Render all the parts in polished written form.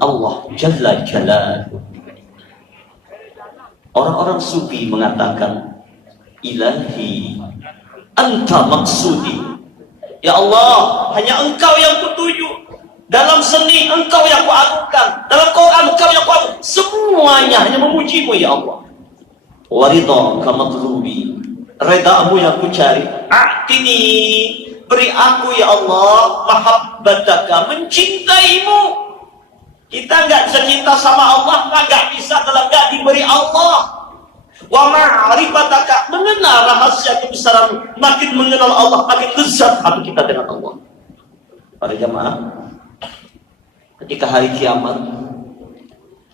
Allah Jalla Jalaluhu. Orang-orang sufi mengatakan, Ilahi anta maksudi, ya Allah, hanya engkau yang kutuju. Dalam seni engkau yang kuagungkan, dalam Quran engkau yang kuagungkan, semuanya hanya memujimu ya Allah. Waridha kamatlubi, redamu yang kucari. A'tini, beri aku ya Allah mahabbataka, mencintaimu. Kita nggak bisa cinta sama Allah, nggak bisa kalau nggak diberi Allah. Wa ma'rifataka, mengenal rahasia kebesaran. Makin mengenal Allah, makin lezat hati kita dengan Allah. Para jamaah, ketika hari kiamat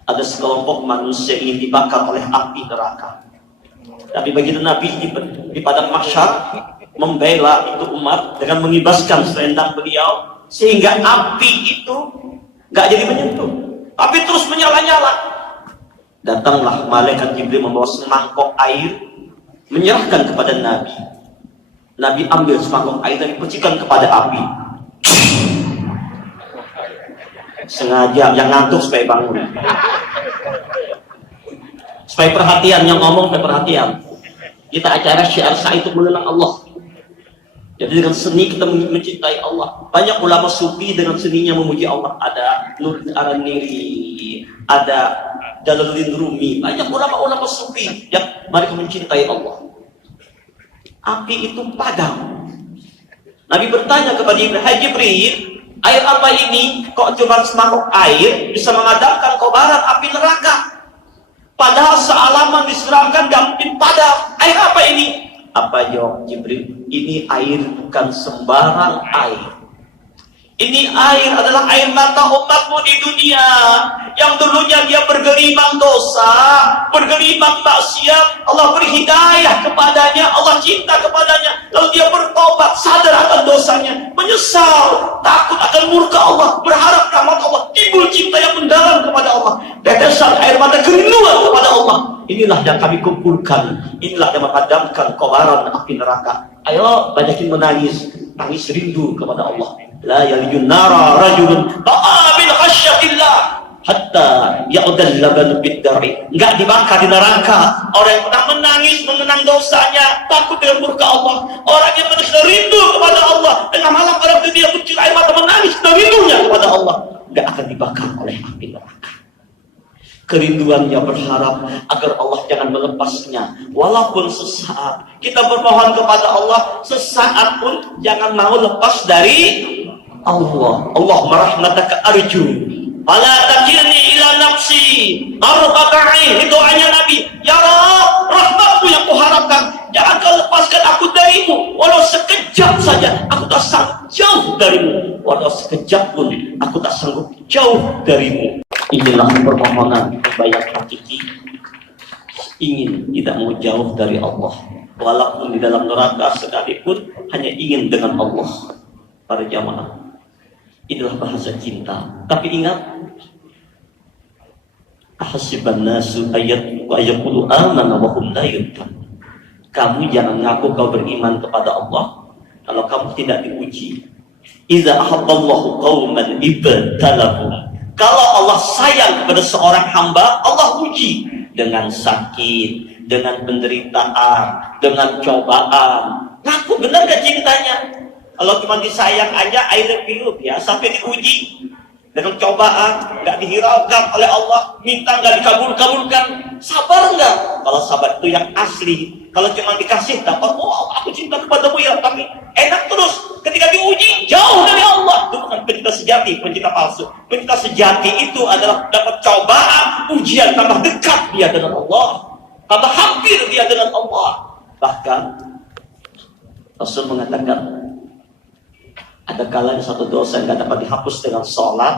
ada sekelompok manusia ingin dibakar oleh api neraka. Tapi begitu Nabi di padang mahsyar membela itu umat dengan mengibaskan selendang beliau, sehingga api itu nggak jadi menyentuh, api terus menyala-nyala. Datanglah malaikat Jibril membawa semangkok air, menyerahkan kepada Nabi. Nabi ambil semangkok air dan dipercikan kepada api. Sengaja yang ngantuk supaya bangun, supaya perhatian, yang ngomong supaya perhatian. Kita acara syiar itu mengenang Allah. Jadi dengan seni kita mencintai Allah. Banyak ulama sufi dengan seninya memuji Allah. Ada Nur Araniri, ada Jalaluddin Rumi. Banyak ulama-ulama sufi yang mereka mencintai Allah. Api itu padam. Nabi bertanya kepada Jibril, hai Jibril, air apa ini? Kok cuma semangkok air bisa memadamkan kobaran api neraka? Padahal sealaman disiramkan gak mungkin padam. Air apa ini? Apa jawab Jibril? Ini air bukan sembarang air. Ini air adalah air mata umatmu di dunia, yang dulunya dia bergelimang dosa, bergelimang maksiat. Allah beri hidayah kepadanya, Allah cinta kepadanya, lalu dia bertobat, sadar akan dosanya, menyesal, takut akan murka Allah, berharap rahmat Allah, timbul cinta yang mendalam kepada Allah, tetesan air mata kerinduan kepada Allah. Inilah yang kami kumpulkan, inilah yang memadamkan kobaran api neraka. Ayo banyakin menangis, tangis rindu kepada Allah. La yalijun nara rajulun ba'a min khasyatillah hatta ya'udal laban bid-dari. Enggak dibakar di neraka orang yang pernah menangis mengenang dosanya, takut dengan murka Allah. Orang yang menangis rindu kepada Allah, tengah malam orang dunia muncul air mata menangis dan rindunya kepada Allah, enggak akan dibakar oleh api neraka. Kerinduannya berharap agar Allah jangan melepasnya walaupun sesaat. Kita bermohon kepada Allah sesaat pun jangan mau lepas dari Allah. Allahumma rahmataka arju fala takilni ila nafsi arba'in. Itu doanya Nabi. Ya Rabb, rahmatmu yang kuharapkan, jangan kau lepaskan aku darimu walau sekejap saja. Aku tak sanggup jauh darimu, walau sekejap pun aku tak sanggup jauh darimu. Inilah permohonan bayar hakiki, ingin tidak mau jauh dari Allah, walaupun di dalam neraka sekalipun hanya ingin dengan Allah. Para jamaah, inilah bahasa cinta. Tapi ingat, ahasiban nasu ayaqulu amana wa hum la yuftanun. Kamu jangan ngaku kau beriman kepada Allah kalau kamu tidak diuji. Idza ahabballahu qauman ibtalahum. Kalau Allah sayang kepada seorang hamba, Allah uji dengan sakit, dengan penderitaan, dengan cobaan. Ngaku benar gak cintanya? Kalau cuma disayang aja, airnya pilup ya, sampai diuji dengan cobaan, nggak dihiraukan oleh Allah, minta nggak dikabul-kabulkan, sabar nggak? Kalau sabar itu yang asli. Kalau cuma dikasih dapat, oh aku cinta kepadamu ya, tapi enak terus. Ketika diuji, jauh dari Allah. Itu bukan pencinta sejati, pencinta palsu. Pencinta sejati itu adalah dapat cobaan, ujian, tambah dekat dia dengan Allah, tambah hampir dia dengan Allah. Bahkan Rasul mengatakan, ada kalanya satu dosa yang tidak dapat dihapus dengan sholat,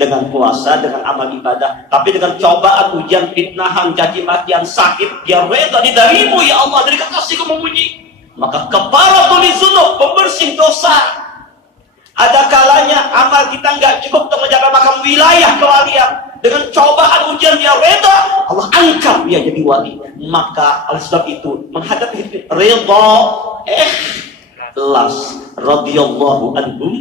dengan puasa, dengan amal ibadah. Tapi dengan cobaan, ujian, fitnahan, caci makian, sakit, dia reda darimu ya Allah, dari kekasihku memuji. Maka kafaratul dzunub, pembersih dosa. Ada kalanya amal kita nggak cukup untuk menjaga makam wilayah kewalian. Dengan cobaan, ujian, dia reda, Allah angkat dia jadi wali. Maka oleh sebab itu menghadapi reda, ikhlas, radhiyallahu anhum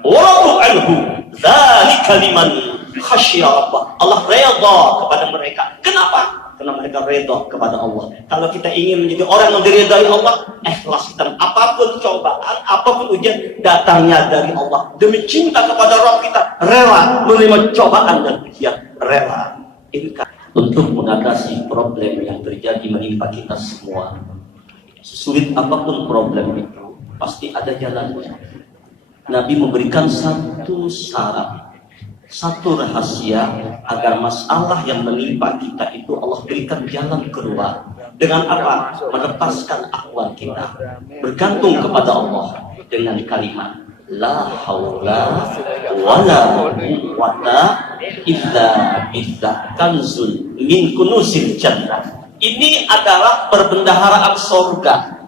wa radu anhum, dzalika liman khasyah Allah. Allah redha kepada mereka. Kenapa? Karena mereka redha kepada Allah. Kalau kita ingin menjadi orang yang diridai Allah, ikhlas, dan apapun cobaan, apapun ujian, datangnya dari Allah. Demi cinta kepada Rabb kita, rela menerima cobaan dan ujian, rela ikhlas untuk mengatasi problem yang terjadi menimpa kita semua. Sulit apapun problem itu, pasti ada jalannya. Nabi memberikan satu syarat, satu rahasia agar masalah yang menimpa kita itu Allah berikan jalan keluar. Dengan apa? Melepaskan akwal kita, bergantung kepada Allah dengan kalimat la haula wala quwwata illa billah, kanzun min kunuzil jannah. Ini adalah perbendaharaan surga.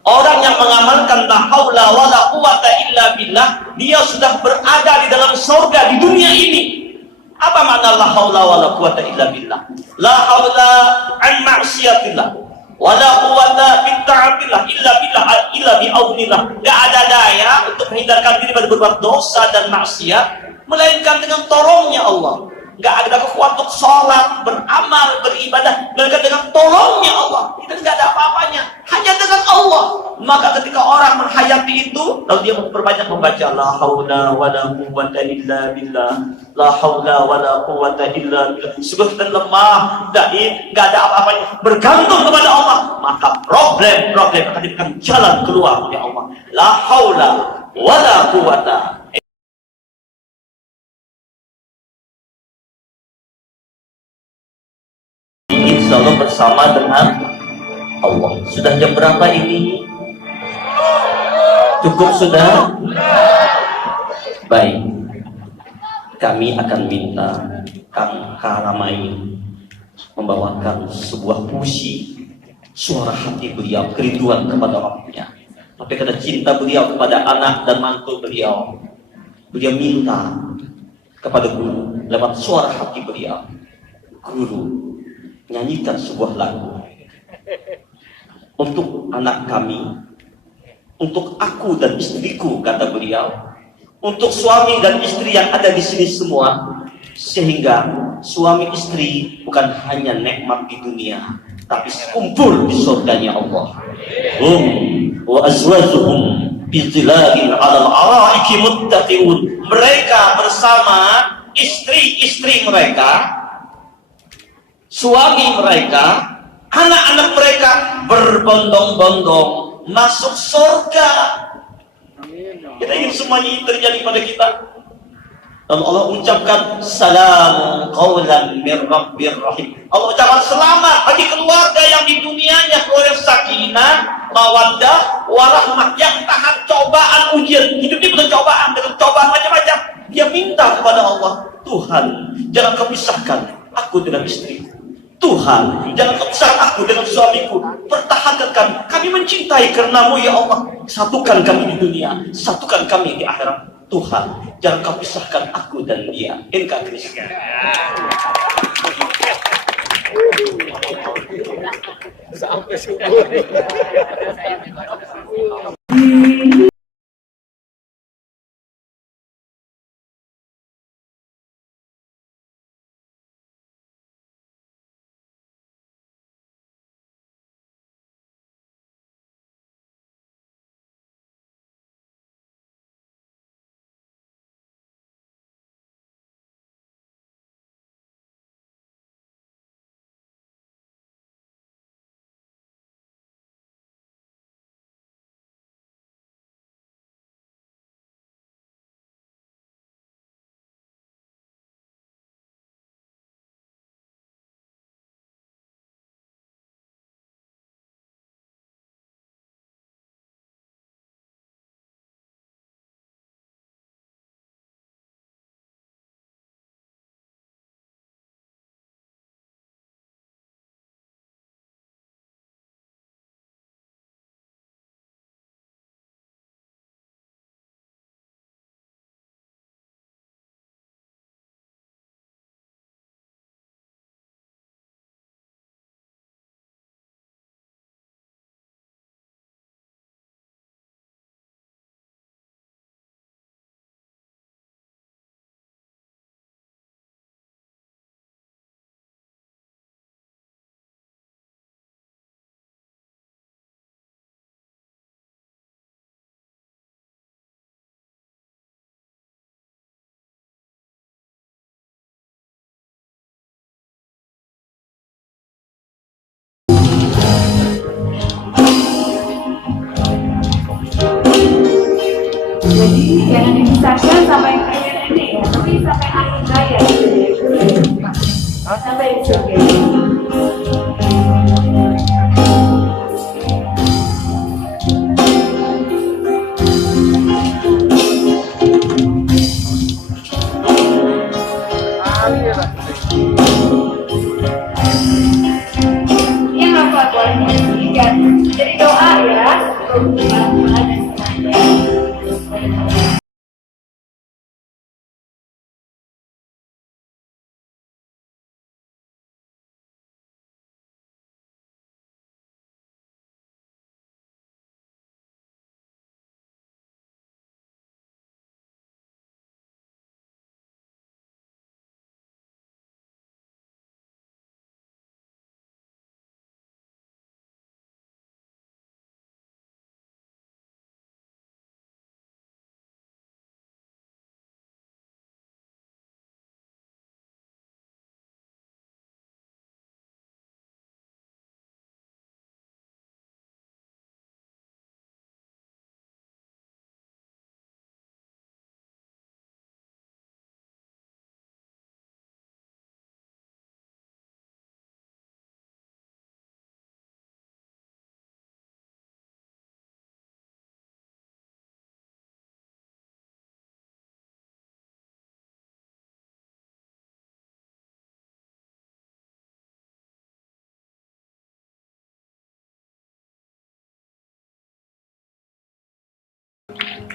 Orang yang mengamalkan la haula wala quwwata illa billah, dia sudah berada di dalam surga di dunia ini. Apa makna la haula wala quwwata illa billah? La haula an ma'siyatillah wala quwwata bi ta'atillah illa bi aunillah. Enggak ada daya untuk menghindarkan diri dari berbuat dosa dan maksiat melainkan dengan tolongnya Allah. Nggak ada kekuatan untuk sholat, beramal, beribadah, melainkan dengan tolongnya Allah. Kita nggak ada apa-apanya, hanya dengan Allah. Maka ketika orang menghayati itu, lalu dia berbanyak membaca la haula wala quwwata illa billah, la haula wala quwwata illa billah. Sungguh kita lemah, nggak ada apa-apanya, bergantung kepada Allah. Maka problem akan diberikan jalan keluar oleh Allah. La haula wala quwwata. Selalu bersama dengan Allah. Sudah jam berapa ini? Cukup sudah? Baik. Kami akan minta Kang Karamai membawakan sebuah puisi, suara hati beliau, kerinduan kepada Rabbnya. Tapi karena cinta beliau kepada anak dan mantu beliau, beliau minta kepada guru lewat suara hati beliau, guru, nyanyikan sebuah lagu untuk anak kami, untuk aku dan istriku, kata beliau, untuk suami dan istri yang ada di sini semua, sehingga suami istri bukan hanya nikmat di dunia, tapi kumpul di surganya Allah. Wa azwajuhum bizilalin 'alal araiki muttaqiun. Mereka bersama istri-istri mereka, suami mereka, anak-anak mereka berbondong-bondong masuk surga. Kita ingin semuanya ini terjadi pada kita. Dan Allah ucapkan salam qaulan mir rabbir rahim. Allah ucapkan selamat bagi keluarga yang di dunianya keluarga sakinah, mawaddah, warahmah, yang tahan cobaan ujian. Hidup ini penuh cobaan, dengan cobaan macam-macam. Dia minta kepada Allah, Tuhan, jangan kau pisahkan aku dengan istriku. Tuhan, jangan kau pisahkan aku dengan suamiku. Pertahankan kami. Kami mencintai karenamu ya Allah. Satukan kami di dunia, satukan kami di akhirat. Tuhan, jangan kau pisahkan aku dan dia. Engkau Kristus. Sampai subuh. Jadi jangan dibesarkan sampai kayak nenek ya, tapi sampai akhir hayat gitu ya. Sampai surga. Yang apa boleh menyanyikan? Jadi doa ya, untuk dan semuanya.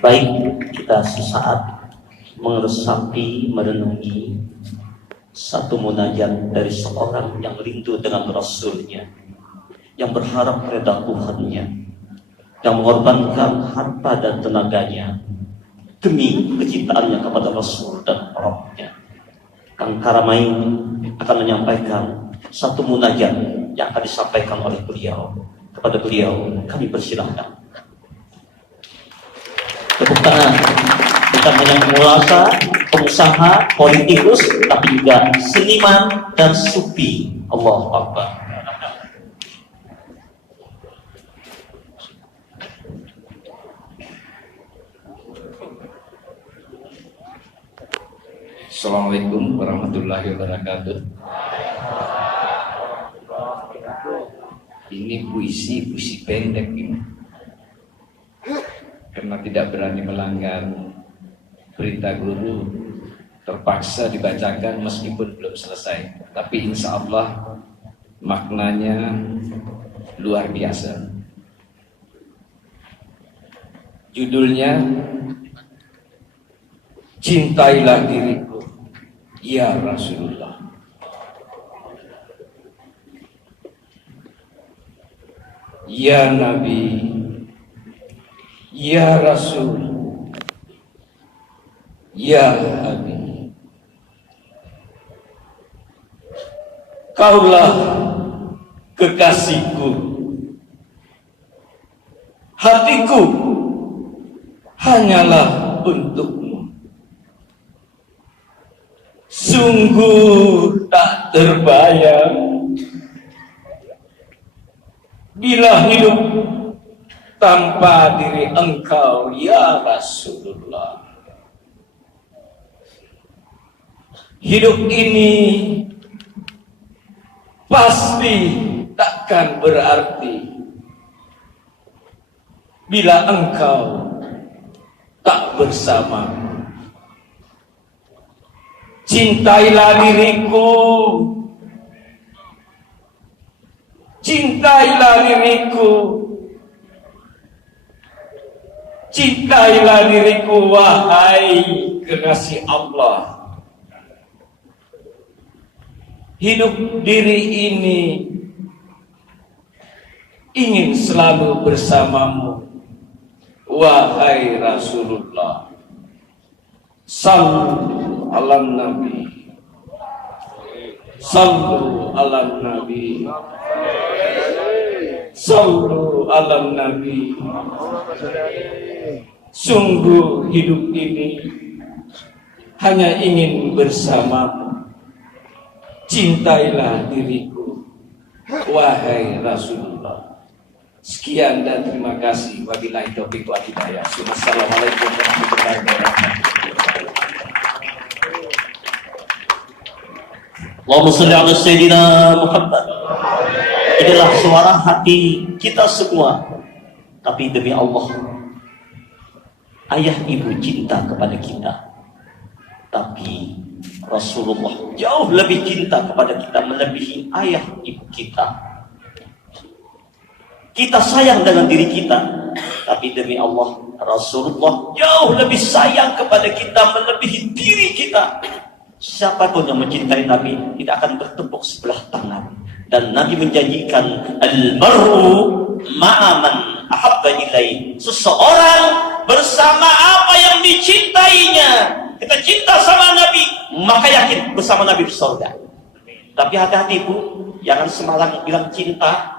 Baik, kita sesaat meresapi, merenungi satu munajat dari seorang yang rindu dengan Rasulnya, yang berharap reda Tuhannya, yang mengorbankan harta dan tenaganya demi kecintaannya kepada Rasul dan Rabbnya. Kang Karamain akan menyampaikan satu munajat yang akan disampaikan oleh beliau. Kepada beliau kami persilahkan. Tepuk tangan. Bukan hanya penguasa, pengusaha, politikus, tapi juga seniman dan sufi. Allahu Akbar. Assalamualaikum warahmatullahi wabarakatuh. Ini puisi pendek ini. Karena tidak berani melanggar perintah guru, terpaksa dibacakan meskipun belum selesai. Tapi insya Allah maknanya luar biasa. Judulnya, Cintailah Diriku, Ya Rasulullah. Ya Nabi, Ya Rasul, Ya Habib, Kaulah kekasihku, hatiku hanyalah untukmu. Sungguh tak terbayang bila hidup tanpa diri engkau, ya Rasulullah. Hidup ini pasti takkan berarti bila engkau tak bersama. Cintailah diriku, cintailah diriku, cintailah diriku, wahai kekasih Allah. Hidup diri ini ingin selalu bersamamu, wahai Rasulullah. Sallu ala Nabi, sallu ala Nabi, sallu ala Nabi. Sungguh hidup ini hanya ingin bersamamu. Cintailah diriku, wahai Rasulullah. Sekian dan terima kasih. Wabillahi taufiq wal hidayah. Wassalamualaikum warahmatullahi wabarakatuh. Allahumma shalli ala Sayyidina Muhammad. Inilah suara hati kita semua. Tapi demi Allah, ayah ibu cinta kepada kita. Tapi Rasulullah jauh lebih cinta kepada kita melebihi ayah ibu kita. Kita sayang dengan diri kita, tapi demi Allah, Rasulullah jauh lebih sayang kepada kita melebihi diri kita. Siapapun yang mencintai Nabi tidak akan bertepuk sebelah tangan. Dan Nabi menjanjikan al-mar'u ma'aman ahabba ilaih. Seseorang bersama apa yang dicintainya. Kita cinta sama Nabi, maka yakin bersama Nabi di surga. Tapi hati-hati Bu, jangan sembarang bilang cinta.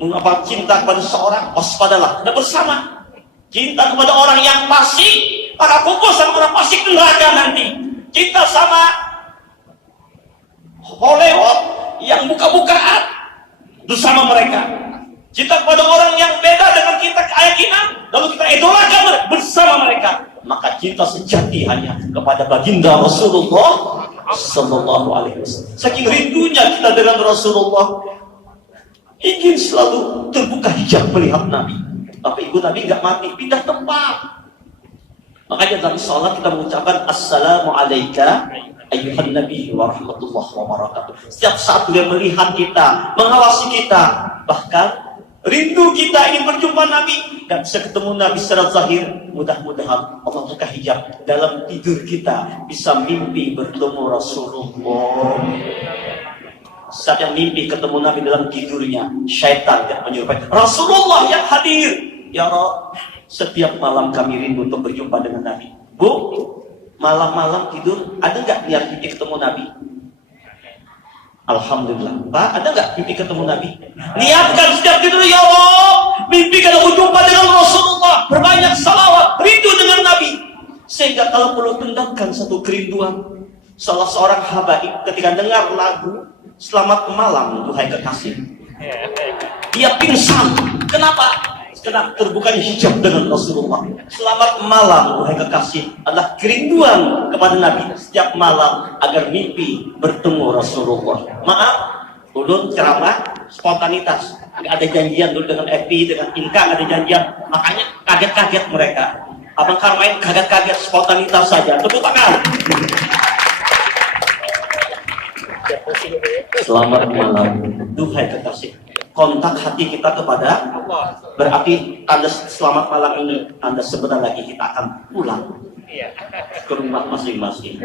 Mengapa cinta kepada seorang, waspadalah, dan bersama. Cinta kepada orang yang fasik, maka kumpul sama orang fasik neraka nanti. Cinta sama Hollywood yang buka-bukaan bersama mereka. Cinta kepada orang yang beda dengan kita keyakinan, lalu kita idolakan bersama mereka. Maka cinta sejati hanya kepada baginda Rasulullah Sallallahu Alaihi Wasallam. Saking rindunya kita dengan Rasulullah, ingin selalu terbuka hijab melihat Nabi. Tapi ibu Nabi nggak mati, pindah tempat. Makanya dalam sholat kita mengucapkan Assalamualaikum ayyuhan Nabi wa rahmatullah wa barakatuh. Setiap saat dia melihat kita, mengawasi kita, bahkan rindu kita ingin berjumpa Nabi, dan bisa ketemu Nabi secara zahir. Mudah-mudahan Allah buka hijab dalam tidur kita, bisa mimpi bertemu Rasulullah. Saat yang mimpi ketemu Nabi dalam tidurnya, syaitan yang menyerupai Rasulullah yang hadir. Ya Rabb, setiap malam kami rindu untuk berjumpa dengan Nabi. Bu, malam-malam tidur ada nggak niat mimpi ketemu Nabi? Alhamdulillah. Pak, ada nggak mimpi ketemu Nabi? Niatkan setiap tidur, ya Allah, mimpi kalau berjumpa dengan Rasulullah, berbanyak salawat, rindu dengan Nabi. Sehingga kalau perlu tendangkan satu kerinduan. Salah seorang habaib ketika dengar lagu Selamat Malam Duhai Kekasih, dia pingsan. Kenapa? Karena terbukanya hijab dengan Rasulullah. Selamat malam Duhai Kekasih adalah kerinduan kepada Nabi setiap malam agar mimpi bertemu Rasulullah. Maaf, ulun ceramah spontanitas, nggak ada janjian dulu dengan Epi, dengan Inka, nggak ada janjian. Makanya kaget-kaget mereka. Abang Karmain kaget-kaget, spontanitas saja. Tepuk tangan. Selamat malam Duhai Kekasih. Kontak hati kita kepada Allah. Berarti tanda selamat malam ini, tanda sebentar lagi kita akan pulang ke rumah masing-masing.